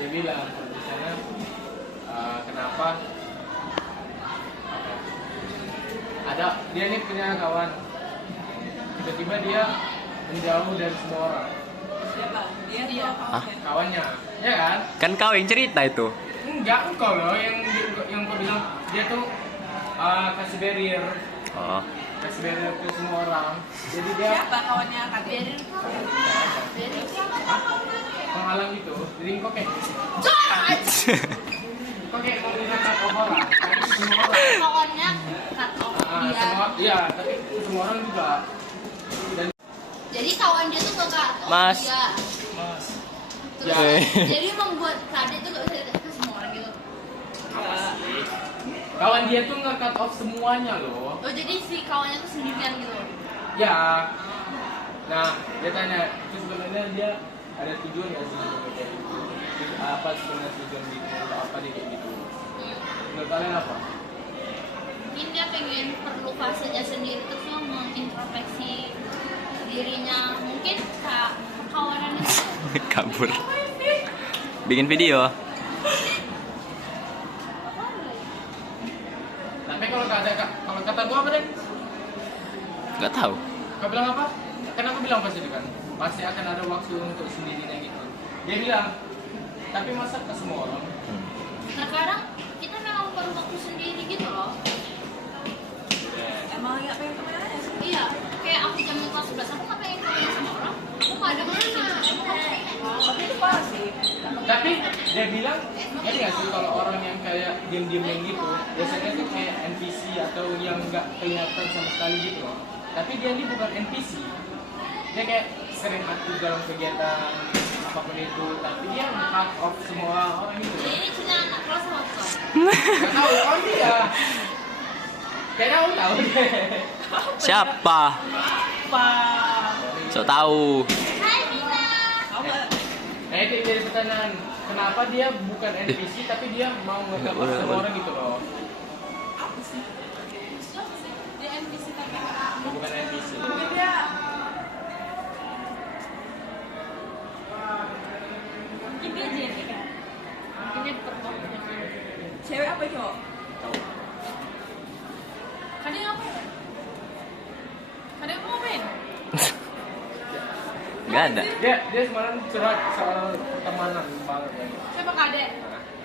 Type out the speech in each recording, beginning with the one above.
dia bilang di sana kenapa ada dia nih punya kawan tiba-tiba dia menjauh dari semua orang. Siapa? Dia. Kawannya, ya kan? Kan kau yang cerita itu. Enggak, engkau loh yang kau bilang dia tuh kasih barrier Oh. ke semua orang. Jadi dia Siapa kawannya Kak Berin? menghalang gitu. Jadi kok kayak mau diangkat orang, tapi semua orang. Kawannya cut off dia. Semua, iya, tapi semua orang juga. Dan Jadi kawan dia tuh gak cut off Mas. dia. Mas, Terus, Ya. jadi membuat Kade tuh gak bisa deket ke semua orang gitu. apa sih? Kawan dia tuh nggak cut off semuanya loh. Oh jadi si kawannya tuh sendirian gitu. Ya. Nah, dia tanya, itu sebenarnya dia ada tujuan nggak sih kayak gitu? Apa sebenarnya tujuan gitu? Untuk apa dia kayak gitu? Menurut kalian apa? Mungkin dia pengen perlu fasenya sendiri terus mau mengintrospeksi dirinya. Mungkin kawanan itu Kabur. Bikin video. Tapi kalau kata gua apa deh? Nggak tahu. Kau bilang apa? Kan aku bilang pasti kan, pasti akan ada waktu untuk sendirinya gitu. Dia bilang, tapi masa ke semua orang? terkadang kita memang perlu waktu sendiri gitu loh. Emang nggak pengen temenan aja sih? Iya, kayak aku zaman kelas 11 aku nggak pengen temenan sama orang. Aku nggak ada masalah sama orang. Tapi itu parah sih. Tapi dia bilang, ngerti nggak sih kalau orang yang kayak diem-diem gitu, biasanya tuh kayak NPC atau yang nggak kelihatan sama sekali gitu loh. Tapi dia ini bukan NPC, dia kayak sering aktif dalam kegiatan apapun itu, tapi dia cut off semua orang gitu loh. Ini cina anak kelas 1. Nggak tahu, oh dia. Kayaknya aku tahu deh. Siapa? Pak. So tahu. Hai Mina. Kamu Itu jadi pertanyaan, kenapa dia bukan NPC tapi dia mau nge-cut off semua orang gitu loh? apa sih? Siapa sih? Dia NPC tapi Dia bukan NPC. mungkin dia Mungkin dia jadi kan. Mungkin dia perlu. cewek apa cowok? Kadang apa? Kadang mau ngapain? Nggak ada. Dia semalam curhat soal pertemanan banget kan. Siapa Kade?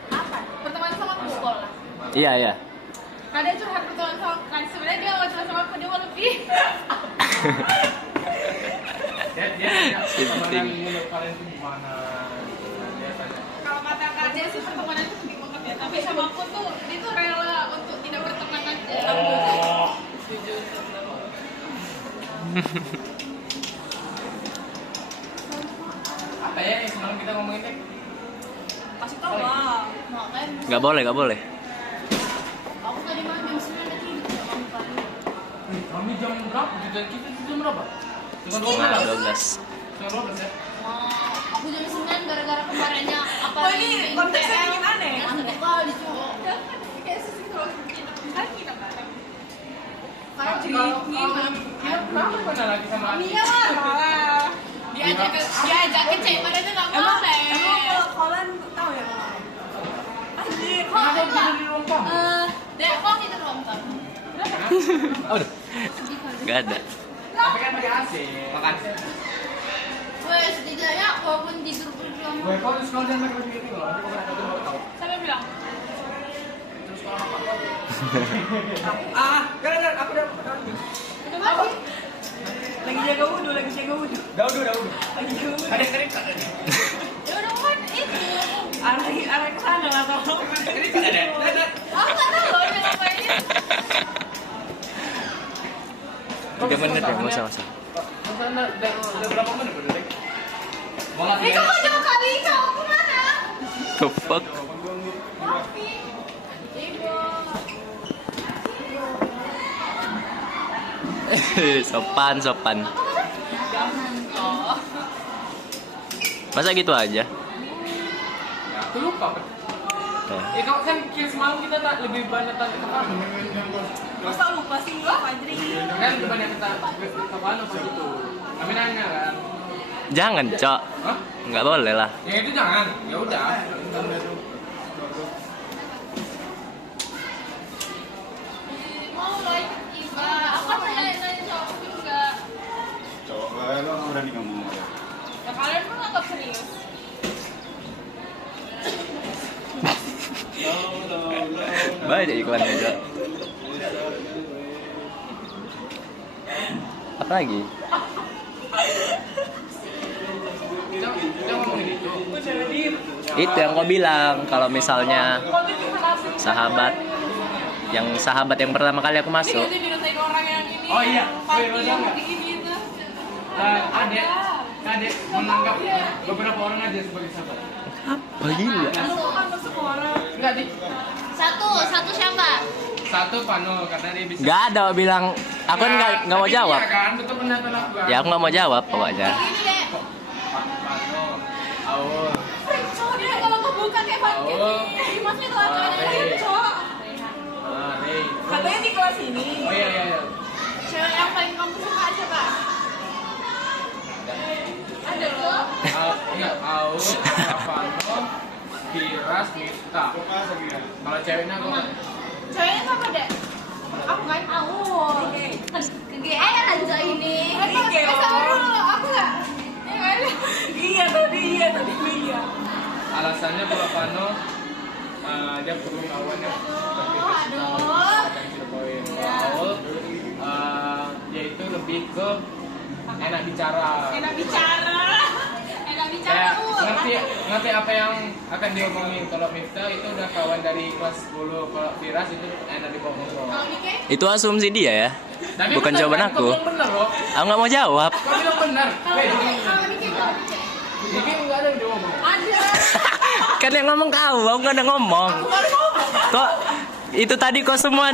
Apa? Pertemanan sama aku. Sekolah. Iya, iya. Kade curhat pertemanan sama Kade. Sebenarnya dia nggak curhat sama aku, dia mau lebih. Dia tanya pertemanan menurut kalian itu gimana? Nah, dia tanya. Kalau kata Kade sih pertemanan itu penting banget ya. Tapi sama aku tuh, dia tuh rela untuk tidak berteman aja. Setuju. Apa ya yang semalam kita ngomongin teh? Kasih tau lah. Makanya Nggak boleh, nggak boleh. aku tadi malam jam 9 tadi udah kamu pagi. Kami jam berapa? Kita jam berapa? Jam 12. Jam 12 ya? Aku jam 9 gara-gara kemarinnya apa Oh, ini konteksnya bikin aneh. Aneh kali cowok. Kayak sesi kalau kita misalnya kita bareng. Kalau kenapa pernah lagi sama Adi? Iya lah. Diajak ke cek pada tuh nggak boleh. Emang kalau kalian tahu ya? Anjir. Kok Kenapa enggak? tidur di ruang tamu? Dek, kok kita ruang tamu? Aduh. Sedih kali. Nggak ada. Tapi kan pakai AC. Makan. Weh, setidaknya walaupun tidur bersama. Gue kok terus kalau jangan pakai baju gitu loh. Nanti kalau ada baru tahu. Siapa bilang? Terus kalau apa? Gara-gara aku udah udah lagi. Lagi jaga wudhu. Daudu. Lagi jaga wudhu. Kadang-kadang tak ada. Ya udah kan itu. Arah kesana lah tau. Ini tak ada. Aku nggak tahu dia ngapain. 3 menit ya, nggak usah. Udah berapa menit udah, Dek? Malah Eh, kok jauh kali kau kemana? The fuck? Kopi. Ibu. Sopan. Jangan toh. Masa gitu aja? Ya, aku lupa. Eh. Kau kan kira semalam kita tak lebih banyak tanya ke kamu. Masa lupa sih Fajri? Kan lebih banyak kita ke kamu pas itu. Kami nanya kan. Jangan, Cok. Hah? Nggak boleh lah. Ya itu jangan. Ya udah. Mau lo Iba, aku nanya cowok juga. Cowok lo nggak berani ngomong ya. Ya kalian pun nganggap serius. Banyak iklannya, Cok. Apa lagi? Kita ngomongin itu. Itu yang kau bilang kalau misalnya sahabat yang pertama kali aku masuk. Jadi diratain orang yang ini. Oh iya. Party Woi, yang nggak? gitu. Adek menganggap beberapa orang aja sebagai sahabat. Apa gila? Masuk semua orang. Enggak, Dik. Satu siapa? Satu Pano karena dia bisa. Nggak ada bilang. Aku kan nggak mau tapi jawab. Iya kan, betul pendapat aku kan. Ya aku nggak mau jawab pokoknya. Ini deh. Pano, Aul, Cowok dia kalau kebuka kayak banget. Aul, Masnya tuh ada cowok. Rey. Katanya di kelas ini. Oh iya. Cewek yang paling kamu suka siapa? Ada loh. Enggak, Aul, Pano, Firas, Miftah. Kalau ceweknya aku Ceweknya siapa deh? Aku kan? Kegeeran aja ini. Sama dulu, aku nggak? Iya tadi iya. alasannya kalau Pano dia perlu kawan yang Aduh. Aul dia itu lebih ke enak bicara. Enak bicara. Kayak ngerti apa yang akan diomongin. Kalau Miftah itu udah kawan dari kelas 10. Kalau Firas itu enak dibawa ngobrol. Kalau Mike? Itu asumsi dia ya. Tapi Bukan bener jawaban kan? aku. Kau bilang bener loh. Aku nggak mau jawab. Kau bilang bener. Kalau Mike? Jadi nggak ada yang dia ngomong. Ada. Kan yang ngomong kau, aku nggak ada ngomong. Kok itu tadi kau semua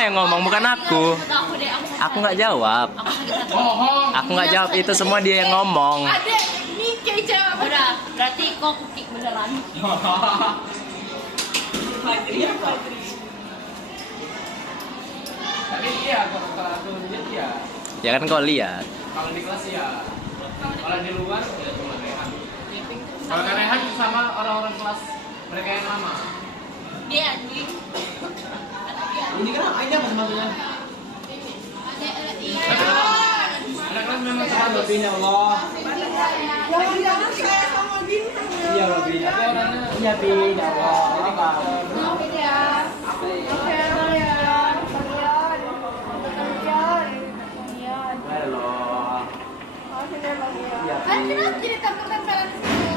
yang ngomong, bukan aku. Aku deh, Aku nggak jawab. Aku sakit hati. Bohong. Aku nggak jawab, itu semua dia yang ngomong. Ada. Mike jawab. Udah, berarti kok kukik beneran. Fadri. Tapi iya, kalau aku lihat ya. Ya kan kau lihat. Kalau di kelas ya. Kalau di luar ya cuma Rehan. Kalau Rehan sama orang-orang kelas mereka yang lama. Dia anjing. Ini kan aja mas-masnya. Iya. Anak kelas memang selalu lebihnya Allah. Jangan saya sama bintang. Iya lebihnya. Iya lebihnya Allah. Jadi kalau halo. Kan kenapa jadi tempel-tempelan di situ?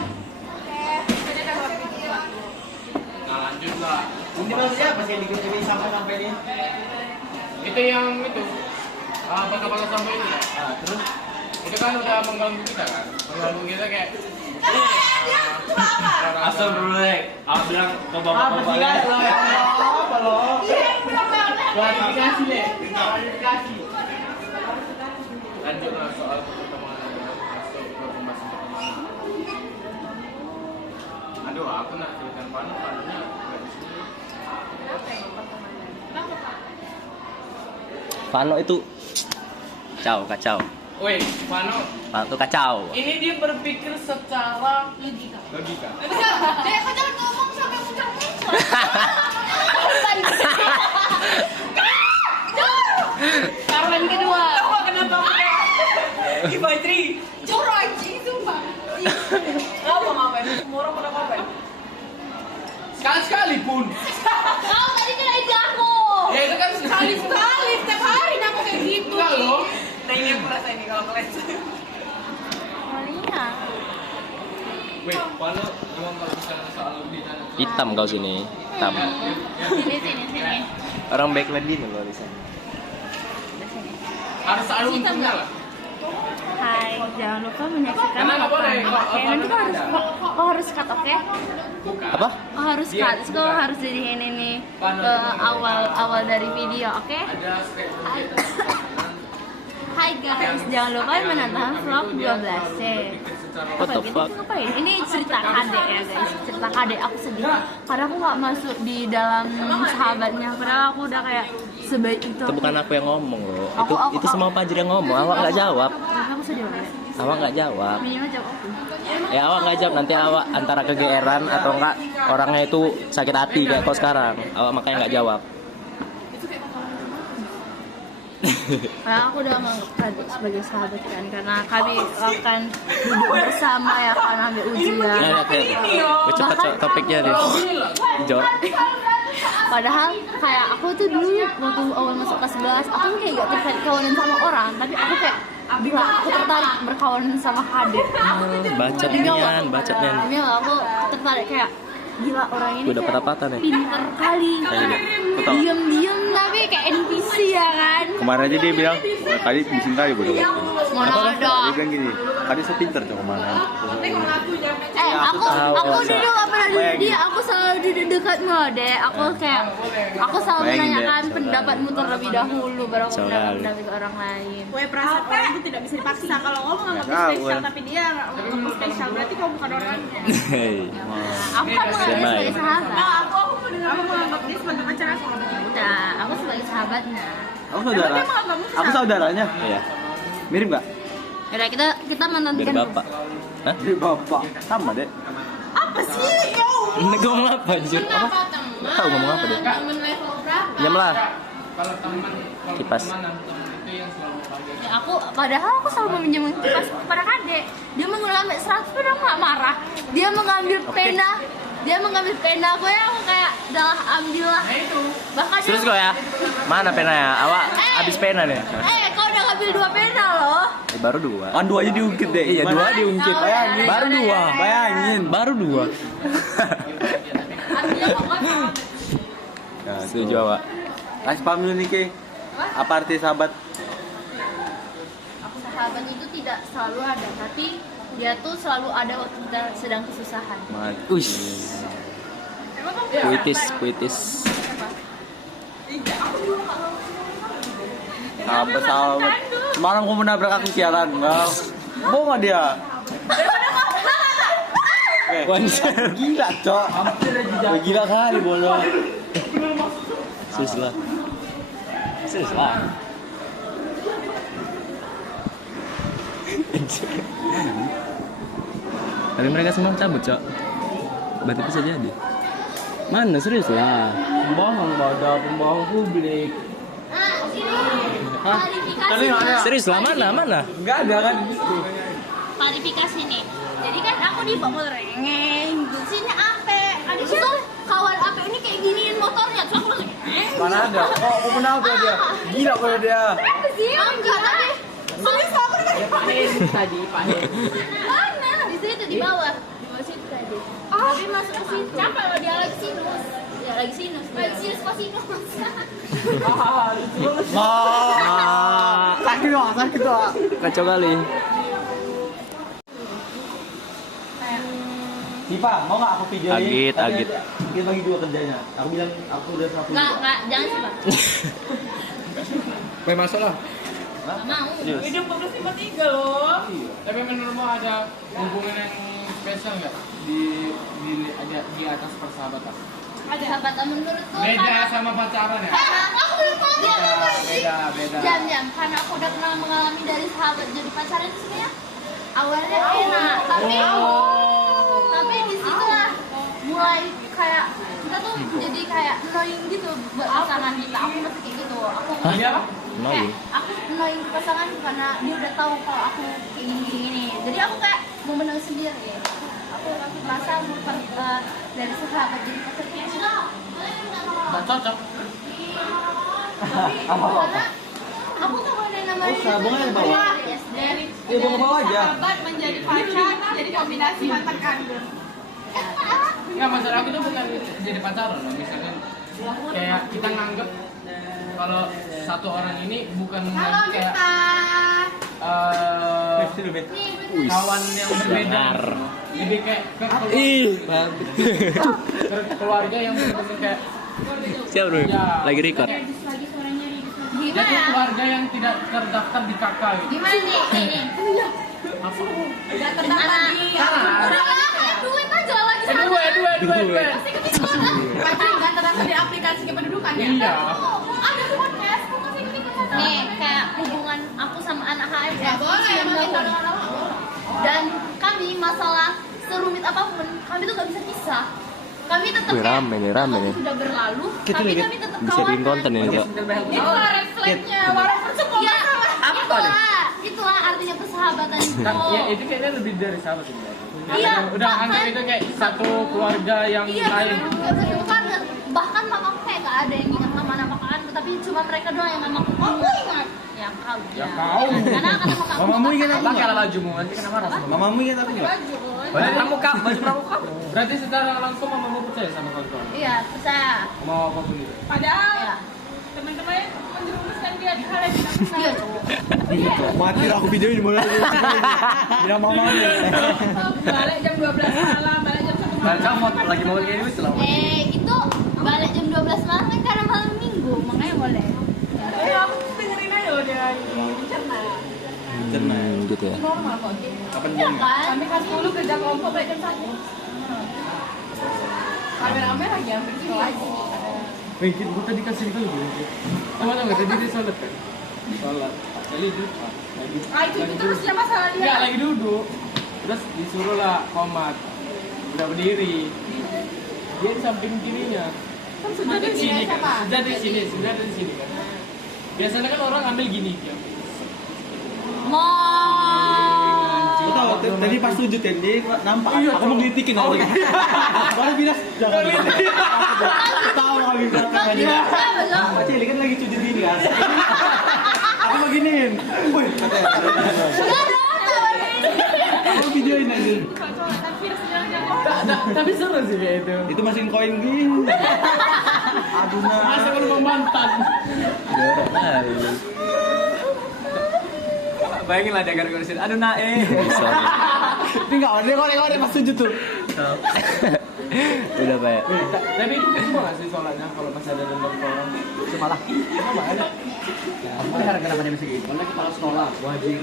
Nah lanjut lah. Ini maksudnya apa sih yang dikunjungi sampai ini? Itu yang itu. Bata-bata sampai itu. Nah, terus Itu kan udah mengganggu kita kan. Mengganggu kita kayak. asal dulu deh. Aku bilang ke bapak Apa sih guys? Apa lo? Klarifikasi deh. Klarifikasi. Lanjut lah soal pertemanan. Masuk ke pembahasan pertemanan. Aduh, aku nak ceritain Panonya nggak di sini. Pano itu kacau. Woi, Pano, Pano tuh kacau. ini dia berpikir secara Logika. logika. Dek, kau jangan ngomong sampai muncul-muncul. Korban kedua. Tahu kenapa? Fadri. Coro anjing sumpah. Apa ngapain? Semua orang pada ngapain? Sekali-sekali pun. Kau tadi kira itu aku. Ya itu kan Sekali setiap hari aku kayak gitu. Enggak loh. Nah ini aku rasa ini kalau kalian. Malina. Wait, Pano emang kalau misalnya soal logika. Hitam kau sini. Hitam. Sini. Orang backland gini loh di sana. Harus ada untungnya lah. Hai, jangan lupa menyaksikan Karena nggak boleh, Oke, nanti kau harus cut, oke? Bukan. Apa? Kau harus Dia cut, terus kau bukan. harus jadiin ini Panas. ke awal dari video, oke? Ada skrip. Hai guys, jangan lupa menonton vlog 12C. What the Gitu, fuck? ngapain? Ini cerita KD ya guys, cerita KD aku sedih karena aku nggak masuk di dalam sahabatnya, padahal aku udah kayak sebaik itu. Itu bukan aku yang ngomong loh. Aku- Itu semua Fajri yang ngomong. Awak nggak jawab. Aku sedih banget. Awak nggak jawab. Minimal jawab aku. Ya awak nggak jawab, nanti awak antara kegeeran atau enggak orangnya itu sakit hati kayak kau sekarang. Awak makanya nggak jawab. Karena aku udah menganggap Kadek sebagai sahabat kan, karena kami akan duduk bersama ya kan ambil ujian. Nah, cepat Cok, topiknya deh. Jo. Padahal kayak aku tuh dulu waktu awal masuk kelas 11 aku kayak gak tertarik kawanan sama orang, tapi aku kayak gila aku tertarik berkawan sama Kadek. Bacot Demi Allah. nian, bacot nian. Demi Allah, aku tertarik kayak gila orang ini Udah kayak patah-patah nih. pinter kali, Betul. diem-diem tapi kayak NPC ya kan. Kemarin aja dia bilang, tadi mencintai bodoh. Mana ada. Dia bilang gini, tadi saya pinter tuh kemarin. Aku dulu gak pernah duduk dia, aku selalu duduk dekatmu deh. Aku selalu Bayangin deh, menanyakan coba. pendapatmu terlebih dahulu baru aku Coba. pendapat orang lain. Gue perasaan orang itu tidak bisa dipaksa. Kalau ngomong anggap Nggak tahu, spesial, gue. tapi dia nggak spesial, berarti kau bukan orangnya. Hei. Aku kan menganggap dia sebagai sahabat. Nah, aku mendengar kamu menganggap dia sebagai pacar aku. Udah, aku sebagai sahabatnya. Aku saudara. Emang dia menganggapmu Aku saudaranya. Iya. Mirip nggak? Yaudah kita Biar menentukan. bapak. Hah? Mirip bapak. Sama deh. apa sih kau? Gue ngomong apa anjir? Apa? Tahu ngomong apa deh? Temen level berapa? Diam lah. Kalau teman, kalau Kipas. teman itu yang selalu pakai. Ya, padahal aku selalu meminjam kipas kepada Kadek. Dia mengambil 100 pun aku nggak marah. Dia mengambil pena. Dia mengambil pena gue, aku kayak dah ambillah. Bahkan Terus kok ya? Mana penanya? Awak habis pena nih. kau udah ngambil 2 pena loh. Baru 2. Kan dua aja diungkit deh. Iya, 2 diungkit. Bayangin. Baru 2. Bayangin. Baru 2. Artinya pokoknya Nah, Setuju awak. Kasih paham dulu nih, Ki. Apa arti sahabat? Sahabat itu tidak selalu ada, tapi dia tuh selalu ada waktu kita sedang kesusahan. Uish. Puitis. Sahabat. Semalam kamu menabrak aku siaran. Enggak. Bohong dia. Konser. Gila, Cok. Gila kali bodoh. Serius lah. Tapi mereka semua cabut, Cok. Berarti bisa jadi. Mana serius lah. Pembohong publik. Klarifikasi. Serius lah, mana? Enggak ada kan. Klarifikasi nih. Jadi kan aku di motor rengeng, sini ape. Ada tuh kawan ape ini kayak giniin motornya, terus aku langsung. Mana ada? Oh, aku menabrak dia. Gila kalau dia. Kenapa sih? Enggak tadi. Soalnya aku Tadi Pak mana? Di situ di bawah situ tadi. Tapi masuk ke situ. Capek loh dia lagi sinus. Ya lagi sinus. Kok sinus? Sakit doang. Kacau kali. Dipa, mau nggak aku videoin? Agit. Kita bagi 2 kerjanya. Aku bilang aku udah 1. Enggak, jangan sih, Pak. Masalah. Enggak mau. hidup 43 loh. Tapi menurutmu ada hubungan yang spesial nggak di atas persahabatan? Ada sahabatan menurutku Beda sama pacaran ya? aku belum pernah Beda. Jam, karena aku udah pernah mengalami dari sahabat jadi pacaran itu sebenarnya awalnya enak, tapi di situ lah mulai kayak kita tuh jadi kayak annoying gitu buat pasangan kita. Aku masih kayak gitu. Iya apa? Annoying? Aku annoying ke pasangan karena dia udah tahu kalau aku kayak gini. Jadi aku kayak mau menang sendiri. Aku merasa bukan dari sahabat jadi pacar. Nggak cocok. Karena aku tuh ada namanya sabungnya di bawah. dari Ya, bawa ke bawah aja. Sahabat menjadi pacar, jadi kombinasi mantan kandung. Nggak, maksud aku tuh bukan jadi pacaran loh. Misalkan kayak kita nganggep kalau satu orang ini bukan kayak kawan yang berbeda. Jadi kayak ke keluarga yang benar-benar kayak Siap bro, lagi record. jadi gimana? keluarga yang tidak terdaftar di KK gitu. Gimana nih? Ini. Apa? Udah terdaftar di Udah lah, kayak duit aja lagi sana. Dua. Masih ketinggalan. Pacar nggak terdaftar di aplikasi kependudukan ya? Iya. Ada di podcast, kok masih ketinggalan? Nih, kayak hubungan aku sama anak HM. Ya boleh, emang kita Dan kami masalah serumit apapun, kami tuh gak bisa pisah. Kami tetap Wih, rame nih, rame nih. sudah berlalu, Gitu tapi nih, kami tetap Bisa bikin kawan. konten ini, Cok. Itu lah red flagnya, walaupun semua Ya, masalah. itulah artinya persahabatan itu. Ya itu kayaknya lebih dari sahabat sebenarnya. Iya, Udah bahkan- anggap itu kayak satu keluarga yang Iya, lain. bahkan mamaku kayak gak ada yang ingat nama kakakku, tapi cuma mereka doang yang mamaku ingat. Ya kau. Ya kau. Karena kata mamaku. Mamamu ingat aku Pakai nggak? bajumu nanti kena marah sama. Mamamu ingat aku nggak? Baju pramuka, baju pramuka. Berarti secara langsung mamamu percaya sama kawan-kawan. Iya, percaya. Mau apapun itu. Padahal Iya. teman-teman menjerumuskan dia di hal yang tidak benar. Iya, cowok. Mati aku videoin boleh. Bilang mamamu. Balik jam 12 malam, balik jam 1 malam. Kamu lagi mau kayak ini selama. Itu balik jam 12 malam kan karena malam minggu, makanya boleh. Aku dengerin aja loh dia dicerna. Gitu ya. Normal kok. Kapan Iya kan? Kami kelas 10 kerja kelompok balik jam 1. Rame-rame lagi hampir sekolah. Mungkin gue tadi kasih itu lebih. Kamu tahu nggak tadi dia sholat kan? Sholat. Jadi lupa. Itu terus dia masalah dia. Enggak lagi duduk. Terus disuruh lah komat. Udah berdiri. Dia di samping kirinya. Kan sudah di sini siapa? Sudah di sini, sudah di sini kan. Biasanya kan orang ambil gini dia. Aku tahu tadi pas sujud ya dia nampak. Iya, Aku mau gelitikin aja. Baru bilang jangan. Tahu aku bilang sama dia. Pak Cili kan lagi sujud gini kan. Aku mau giniin. Woi, katanya. Aku videoin aja. Tapi seru sih kayak itu. Itu masukin koin gini. Aduh nah. Masa kalau mau mantan. Bayangin lah dia gara-gara sini. Aduh nae. Bisa. Ini enggak ada pas sujud tuh. Udah, Pak. Tapi itu semua nggak sih sholatnya kalau pas ada nonton orang? Cuma lah. Sama ada. Aku gara-gara pada bisa gitu. Karena kepala sekolah, wajib.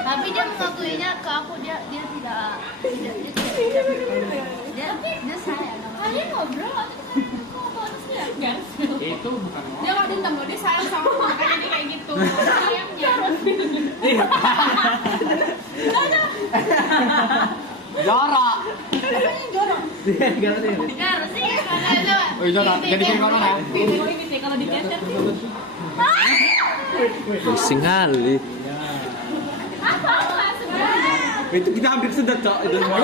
Tapi dia mengakuinya ke aku dia tidak dia sayang. Kalian ngobrol atau Enggak. Itu bukan orang. Dia nggak dendam loh, dia sayang sama aku, makanya dia kayak gitu. Sayangnya. Jorok. Enggak sih karena Oh, Jorok. Jadi kayak orang ya? Video ini sih kalau dicecer sih. Pusing kali. Apa sebenarnya? Itu kita hampir sedot, Cok. Itu semua.